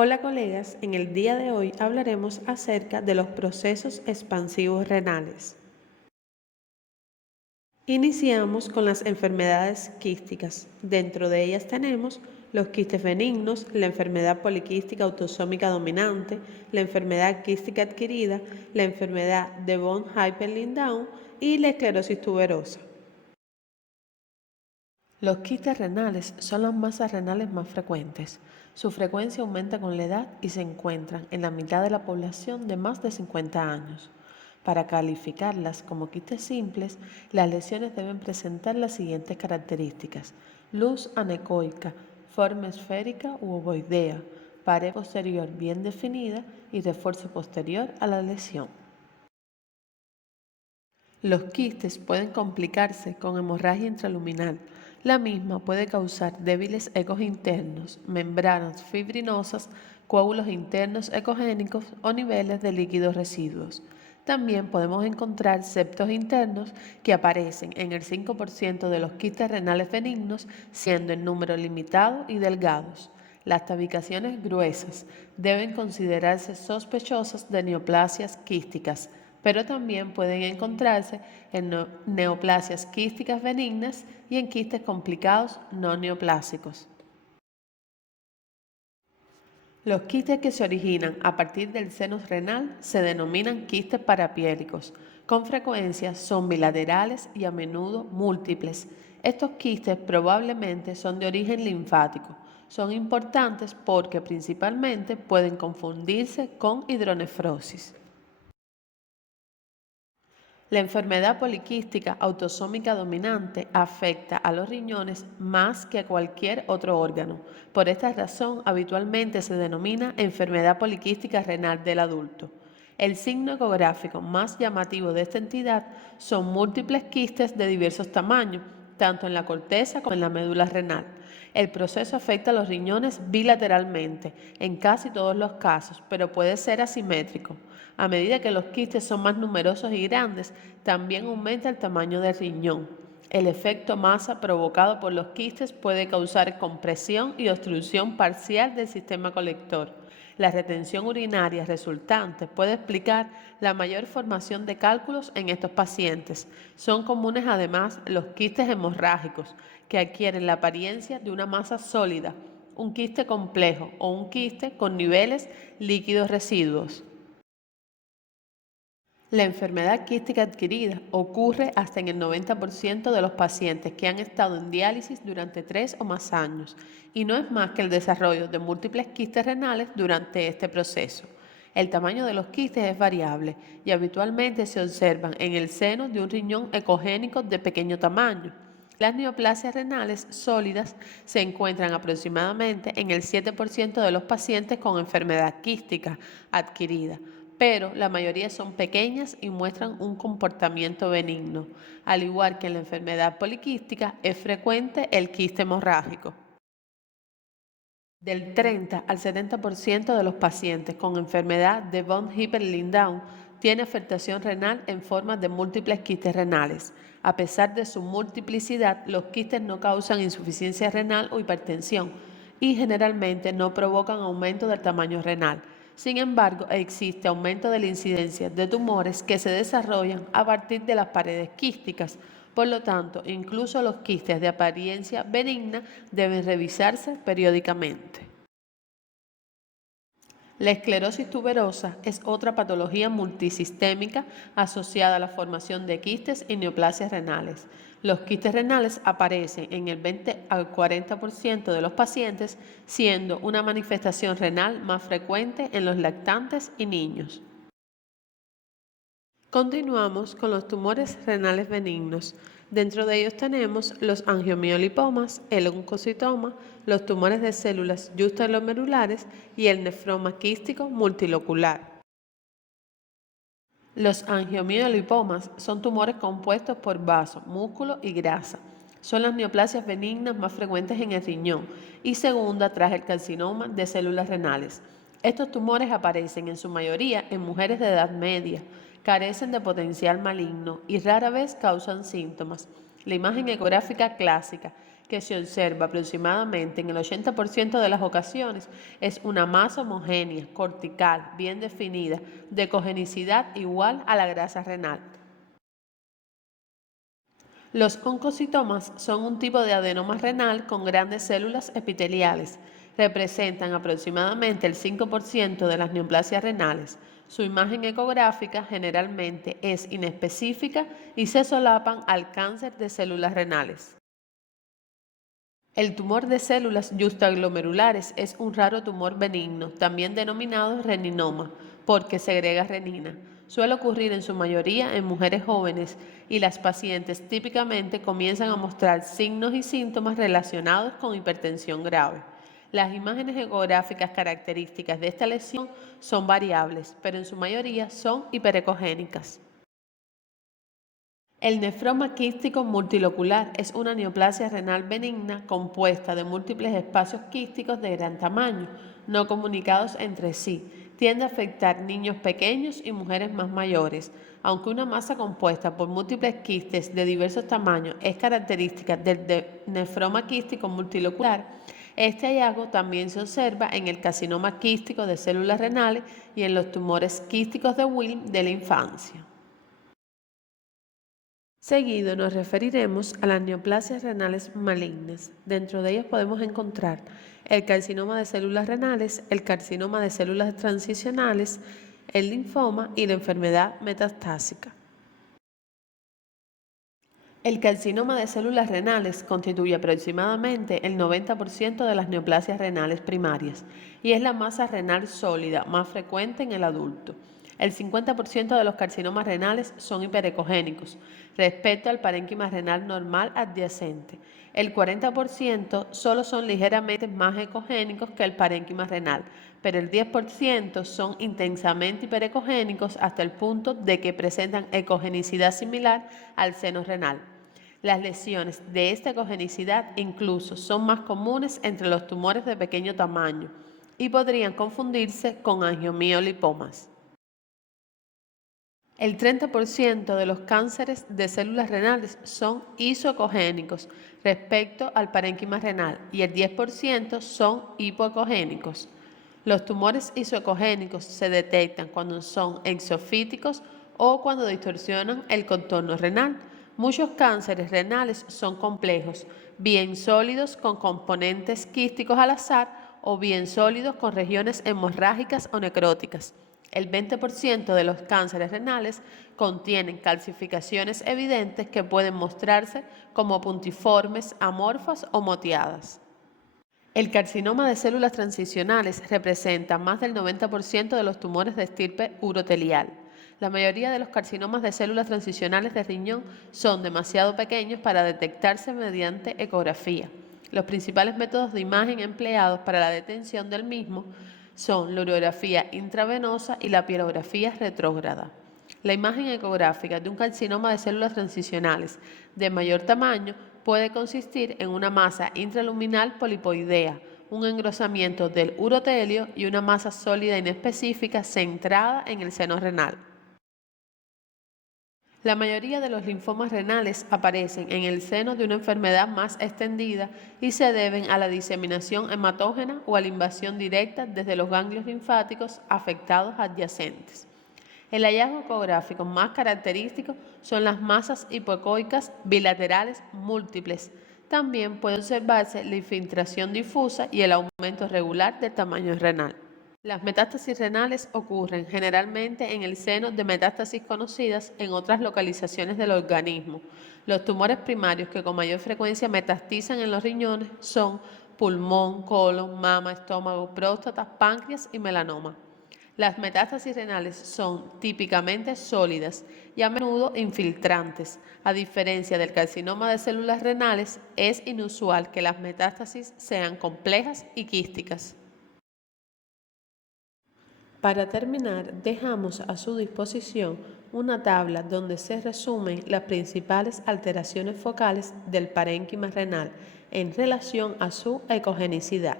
Hola colegas, en el día de hoy hablaremos acerca de los procesos expansivos renales. Iniciamos con las enfermedades quísticas. Dentro de ellas tenemos los quistes benignos, la enfermedad poliquística autosómica dominante, la enfermedad quística adquirida, la enfermedad de von Hippel-Lindau y la esclerosis tuberosa. Los quistes renales son las masas renales más frecuentes. Su frecuencia aumenta con la edad y se encuentran en la mitad de la población de más de 50 años. Para calificarlas como quistes simples, las lesiones deben presentar las siguientes características: luz anecoica, forma esférica u ovoidea, pared posterior bien definida y refuerzo posterior a la lesión. Los quistes pueden complicarse con hemorragia intraluminal. La misma puede causar débiles ecos internos, membranas fibrinosas, coágulos internos ecogénicos o niveles de líquidos residuos. También podemos encontrar septos internos que aparecen en el 5% de los quistes renales benignos, siendo en número limitado y delgados. Las tabicaciones gruesas deben considerarse sospechosas de neoplasias quísticas, pero también pueden encontrarse en neoplasias quísticas benignas y en quistes complicados no neoplásicos. Los quistes que se originan a partir del seno renal se denominan quistes parapiélicos. Con frecuencia son bilaterales y a menudo múltiples. Estos quistes probablemente son de origen linfático. Son importantes porque principalmente pueden confundirse con hidronefrosis. La enfermedad poliquística autosómica dominante afecta a los riñones más que a cualquier otro órgano. Por esta razón, habitualmente se denomina enfermedad poliquística renal del adulto. El signo ecográfico más llamativo de esta entidad son múltiples quistes de diversos tamaños, tanto en la corteza como en la médula renal. El proceso afecta a los riñones bilateralmente, en casi todos los casos, pero puede ser asimétrico. A medida que los quistes son más numerosos y grandes, también aumenta el tamaño del riñón. El efecto masa provocado por los quistes puede causar compresión y obstrucción parcial del sistema colector. La retención urinaria resultante puede explicar la mayor formación de cálculos en estos pacientes. Son comunes además los quistes hemorrágicos, que adquieren la apariencia de una masa sólida, un quiste complejo o un quiste con niveles líquidos residuos. La enfermedad quística adquirida ocurre hasta en el 90% de los pacientes que han estado en diálisis durante 3 o más años y no es más que el desarrollo de múltiples quistes renales durante este proceso. El tamaño de los quistes es variable y habitualmente se observan en el seno de un riñón ecogénico de pequeño tamaño. Las neoplasias renales sólidas se encuentran aproximadamente en el 7% de los pacientes con enfermedad quística adquirida, pero la mayoría son pequeñas y muestran un comportamiento benigno. Al igual que en la enfermedad poliquística, es frecuente el quiste hemorrágico. Del 30 al 70% de los pacientes con enfermedad de von Hippel-Lindau tiene afectación renal en forma de múltiples quistes renales. A pesar de su multiplicidad, los quistes no causan insuficiencia renal o hipertensión y generalmente no provocan aumento del tamaño renal. Sin embargo, existe aumento de la incidencia de tumores que se desarrollan a partir de las paredes quísticas. Por lo tanto, incluso los quistes de apariencia benigna deben revisarse periódicamente. La esclerosis tuberosa es otra patología multisistémica asociada a la formación de quistes y neoplasias renales. Los quistes renales aparecen en el 20 al 40% de los pacientes, siendo una manifestación renal más frecuente en los lactantes y niños. Continuamos con los tumores renales benignos. Dentro de ellos tenemos los angiomiolipomas, el oncocitoma, los tumores de células yuxtaglomerulares y el nefroma quístico multilocular. Los angiomiolipomas son tumores compuestos por vaso, músculo y grasa. Son las neoplasias benignas más frecuentes en el riñón y segunda tras el carcinoma de células renales. Estos tumores aparecen en su mayoría en mujeres de edad media, carecen de potencial maligno y rara vez causan síntomas. La imagen ecográfica clásica que se observa aproximadamente en el 80% de las ocasiones, es una masa homogénea, cortical, bien definida, de ecogenicidad igual a la grasa renal. Los oncocitomas son un tipo de adenoma renal con grandes células epiteliales. Representan aproximadamente el 5% de las neoplasias renales. Su imagen ecográfica generalmente es inespecífica y se solapan al cáncer de células renales. El tumor de células yuxtaglomerulares es un raro tumor benigno, también denominado reninoma, porque segrega renina. Suele ocurrir en su mayoría en mujeres jóvenes y las pacientes típicamente comienzan a mostrar signos y síntomas relacionados con hipertensión grave. Las imágenes ecográficas características de esta lesión son variables, pero en su mayoría son hiperecogénicas. El nefroma quístico multilocular es una neoplasia renal benigna compuesta de múltiples espacios quísticos de gran tamaño, no comunicados entre sí. Tiende a afectar niños pequeños y mujeres más mayores. Aunque una masa compuesta por múltiples quistes de diversos tamaños es característica del nefroma quístico multilocular, este hallazgo también se observa en el carcinoma quístico de células renales y en los tumores quísticos de Wilm de la infancia. Seguido nos referiremos a las neoplasias renales malignas. Dentro de ellas podemos encontrar el carcinoma de células renales, el carcinoma de células transicionales, el linfoma y la enfermedad metastásica. El carcinoma de células renales constituye aproximadamente el 90% de las neoplasias renales primarias y es la masa renal sólida más frecuente en el adulto. El 50% de los carcinomas renales son hiperecogénicos respecto al parénquima renal normal adyacente. El 40% solo son ligeramente más ecogénicos que el parénquima renal, pero el 10% son intensamente hiperecogénicos hasta el punto de que presentan ecogenicidad similar al seno renal. Las lesiones de esta ecogenicidad incluso son más comunes entre los tumores de pequeño tamaño y podrían confundirse con angiomiolipomas. El 30% de los cánceres de células renales son isoecogénicos respecto al parénquima renal y el 10% son hipoecogénicos. Los tumores isoecogénicos se detectan cuando son exofíticos o cuando distorsionan el contorno renal. Muchos cánceres renales son complejos, bien sólidos con componentes quísticos al azar o bien sólidos con regiones hemorrágicas o necróticas. El 20% de los cánceres renales contienen calcificaciones evidentes que pueden mostrarse como puntiformes, amorfas o moteadas. El carcinoma de células transicionales representa más del 90% de los tumores de estirpe urotelial. La mayoría de los carcinomas de células transicionales de riñón son demasiado pequeños para detectarse mediante ecografía. Los principales métodos de imagen empleados para la detención del mismo son la urografía intravenosa y la pielografía retrógrada. La imagen ecográfica de un carcinoma de células transicionales de mayor tamaño puede consistir en una masa intraluminal polipoidea, un engrosamiento del urotelio y una masa sólida inespecífica centrada en el seno renal. La mayoría de los linfomas renales aparecen en el seno de una enfermedad más extendida y se deben a la diseminación hematógena o a la invasión directa desde los ganglios linfáticos afectados adyacentes. El hallazgo ecográfico más característico son las masas hipoecoicas bilaterales múltiples. También puede observarse la infiltración difusa y el aumento regular del tamaño renal. Las metástasis renales ocurren generalmente en el seno de metástasis conocidas en otras localizaciones del organismo. Los tumores primarios que con mayor frecuencia metastizan en los riñones son pulmón, colon, mama, estómago, próstata, páncreas y melanoma. Las metástasis renales son típicamente sólidas y a menudo infiltrantes. A diferencia del carcinoma de células renales, es inusual que las metástasis sean complejas y quísticas. Para terminar, dejamos a su disposición una tabla donde se resumen las principales alteraciones focales del parénquima renal en relación a su ecogenicidad.